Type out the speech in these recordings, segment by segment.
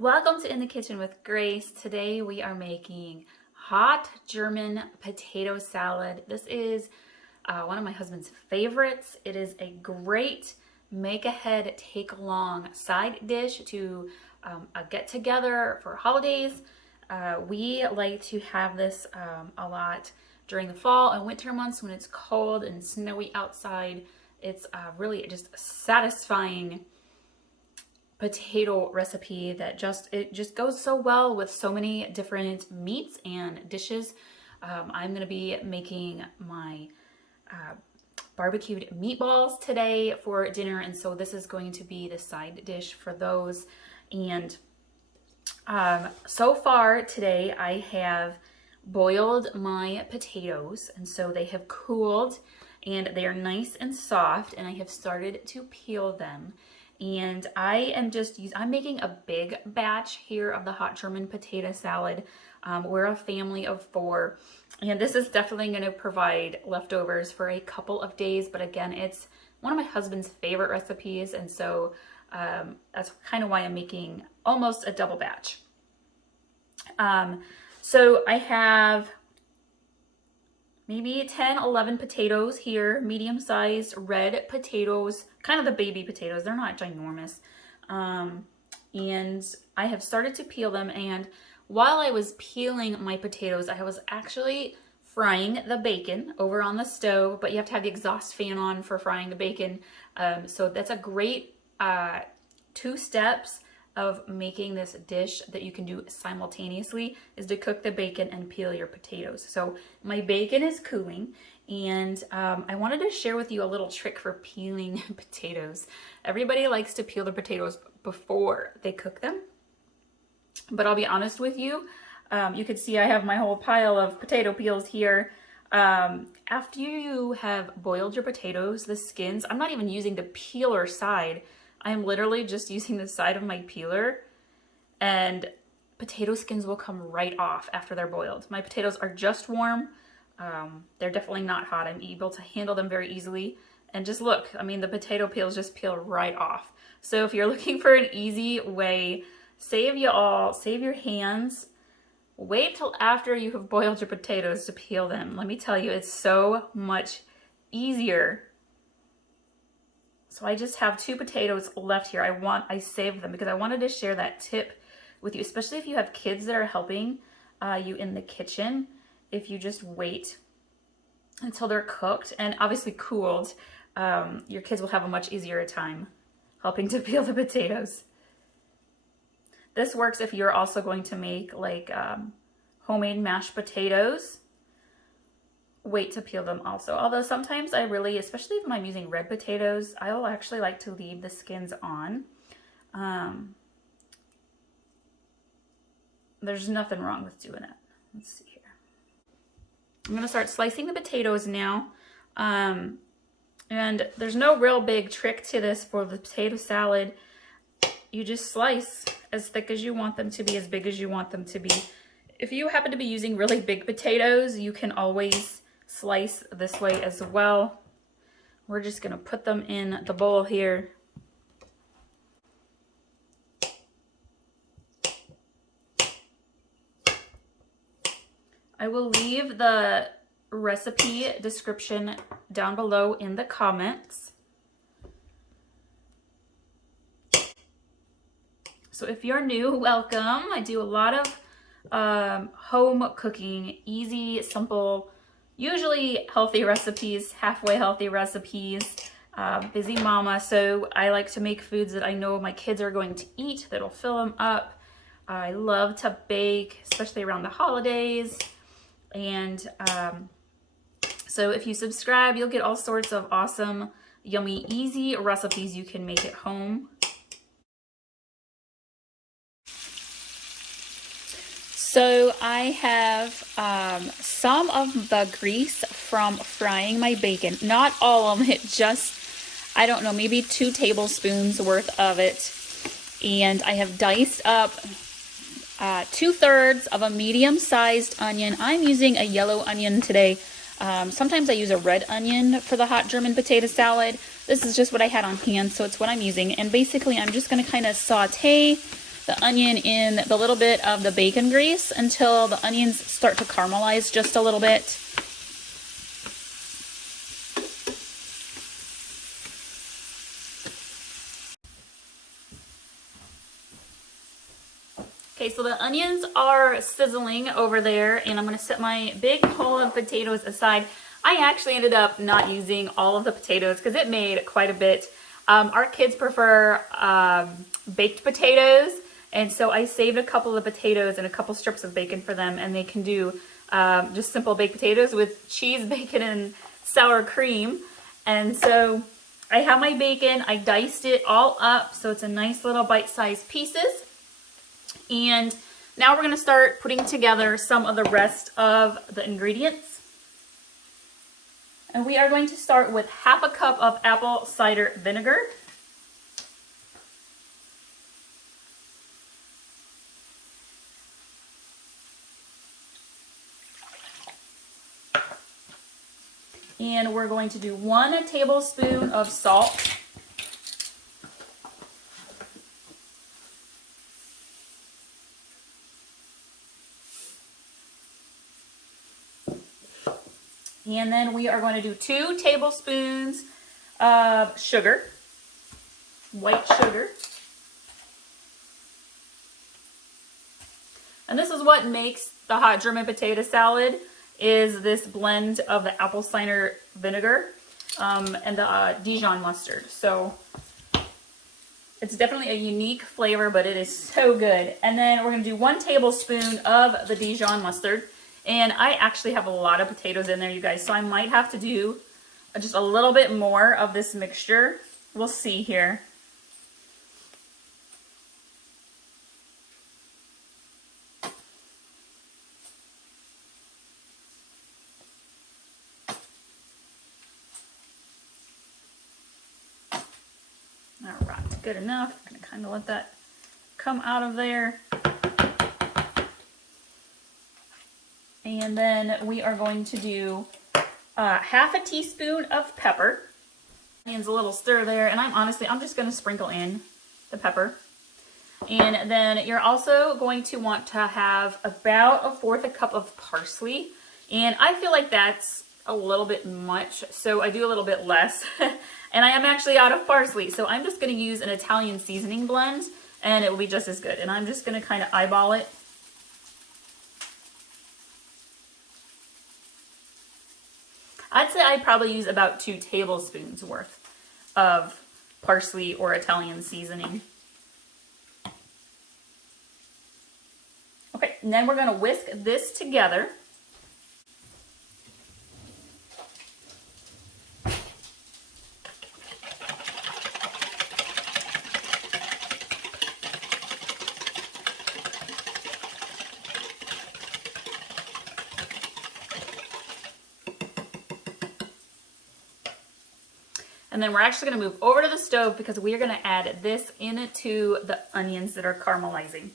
Welcome to In the Kitchen with Grace. Today we are making hot German potato salad. This is one of my husband's favorites. It is a great make ahead, take along side dish to a get together for holidays. We like to have this a lot during the fall and winter months when it's cold and snowy outside. It's really just satisfying potato recipe that just goes so well with so many different meats and dishes. I'm gonna be making my barbecued meatballs today for dinner, and so this is going to be the side dish for those. And so far today I have boiled my potatoes, and so they have cooled and they are nice and soft, and I have started to peel them. And I'm making a big batch here of the hot German potato salad. We're a family of 4, and this is definitely going to provide leftovers for a couple of days. But again, it's one of my husband's favorite recipes, and so that's kind of why I'm making almost a double batch. So I have maybe 10, 11 potatoes here, medium-sized red potatoes, kind of the baby potatoes. They're not ginormous. And I have started to peel them, and while I was peeling my potatoes, I was actually frying the bacon over on the stove, but you have to have the exhaust fan on for frying the bacon. So that's a great 2 steps of making this dish that you can do simultaneously, is to cook the bacon and peel your potatoes. So my bacon is cooling, and I wanted to share with you a little trick for peeling potatoes. Everybody likes to peel the potatoes before they cook them, but I'll be honest with you, you can see I have my whole pile of potato peels here. After you have boiled your potatoes, the skins, I'm not even using the peeler side, I am literally just using the side of my peeler, and potato skins will come right off after they're boiled. My potatoes are just warm. They're definitely not hot. I'm able to handle them very easily. And just look, I mean, the potato peels just peel right off. So if you're looking for an easy way, save your hands. Wait till after you have boiled your potatoes to peel them. Let me tell you, it's so much easier. So I just have 2 potatoes left here. I saved them because I wanted to share that tip with you, especially if you have kids that are helping you in the kitchen. If you just wait until they're cooked and obviously cooled, your kids will have a much easier time helping to peel the potatoes. This works if you're also going to make like homemade mashed potatoes. Wait to peel them also. Although sometimes I really, especially if I'm using red potatoes, I will actually like to leave the skins on. There's nothing wrong with doing it. Let's see here. I'm gonna start slicing the potatoes now. And there's no real big trick to this for the potato salad. You just slice as thick as you want them to be, as big as you want them to be. If you happen to be using really big potatoes, you can always slice this way as well. We're just gonna put them in the bowl here. I will leave the recipe description down below in the comments. So if you're new, welcome. I do a lot of home cooking, easy, simple, usually healthy recipes, halfway healthy recipes, busy mama. So I like to make foods that I know my kids are going to eat, that'll fill them up. I love to bake, especially around the holidays. And so if you subscribe, you'll get all sorts of awesome, yummy, easy recipes you can make at home. So I have some of the grease from frying my bacon. Not all of it, just, I don't know, maybe 2 tablespoons worth of it. And I have diced up 2/3 of a medium-sized onion. I'm using a yellow onion today. Sometimes I use a red onion for the hot German potato salad. This is just what I had on hand, so it's what I'm using. And basically, I'm just going to kind of saute the onion in the little bit of the bacon grease until the onions start to caramelize just a little bit. Okay, so the onions are sizzling over there, and I'm going to set my big bowl of potatoes aside. I actually ended up not using all of the potatoes because it made quite a bit. Our kids prefer baked potatoes, and so I saved a couple of potatoes and a couple strips of bacon for them, and they can do just simple baked potatoes with cheese, bacon, and sour cream. And so I have my bacon. I diced it all up so it's a nice little bite-sized pieces. And now we're going to start putting together some of the rest of the ingredients. And we are going to start with half a cup of apple cider vinegar. And we're going to do 1 tablespoon of salt. And then we are going to do 2 tablespoons of sugar, white sugar. And this is what makes the hot German potato salad, is this blend of the apple cider vinegar and the Dijon mustard. So it's definitely a unique flavor, but it is so good. And then we're going to do 1 tablespoon of the Dijon mustard. And I actually have a lot of potatoes in there, you guys, so I might have to do just a little bit more of this mixture. We'll see here. All right, good enough. I'm gonna kind of let that come out of there. And then we are going to do half a teaspoon of pepper. Onions, a little stir there, and I'm just going to sprinkle in the pepper. And then you're also going to want to have about 1/4 cup of parsley. And I feel like that's a little bit much, so I do a little bit less. And I am actually out of parsley, so I'm just going to use an Italian seasoning blend, and it will be just as good. And I'm just going to kind of eyeball it. I'd say I'd probably use about 2 tablespoons worth of parsley or Italian seasoning. Okay, and then we're going to whisk this together. And then we're actually going to move over to the stove because we are going to add this into the onions that are caramelizing.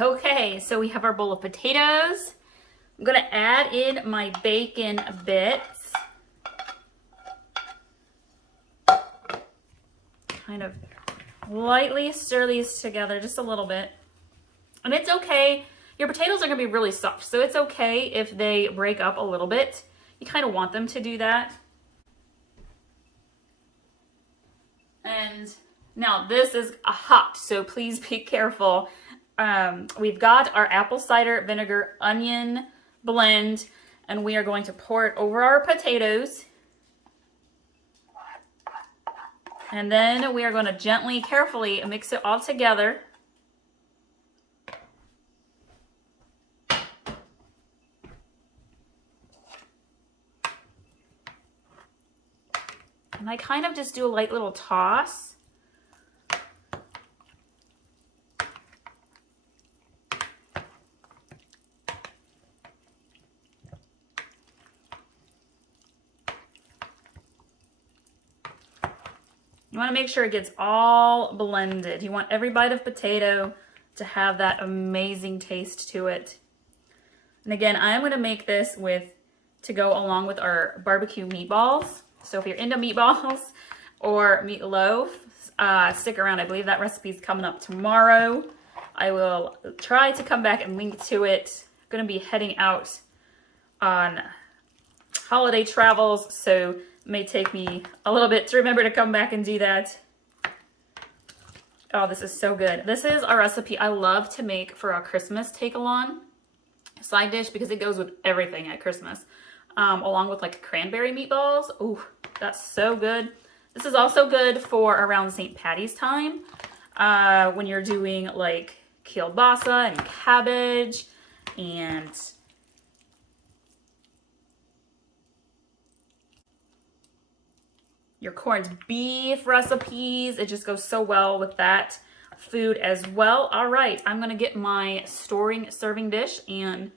Okay, so we have our bowl of potatoes. I'm gonna add in my bacon bits. Kind of lightly stir these together just a little bit. And it's okay, your potatoes are gonna be really soft, so it's okay if they break up a little bit. You kind of want them to do that. And Now this is hot, so please be careful. We've got our apple cider vinegar onion blend, and we are going to pour it over our potatoes. And then we are going to gently, carefully mix it all together. And I kind of just do a light little toss. You want to make sure it gets all blended. You want every bite of potato to have that amazing taste to it. And again, I'm going to make this to go along with our barbecue meatballs. So if you're into meatballs or meatloaf, stick around. I believe that recipe is coming up tomorrow. I will try to come back and link to it. I'm going to be heading out on holiday travels, so it may take me a little bit to remember to come back and do that. Oh, this is so good. This is a recipe I love to make for a Christmas take-along side dish because it goes with everything at Christmas. Along with like cranberry meatballs. Ooh, that's so good. This is also good for around St. Patty's time, when you're doing like kielbasa and cabbage and your corned beef recipes. It just goes so well with that food as well. All right, I'm gonna get my serving dish, and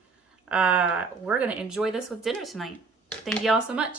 we're gonna enjoy this with dinner tonight. Thank you all so much.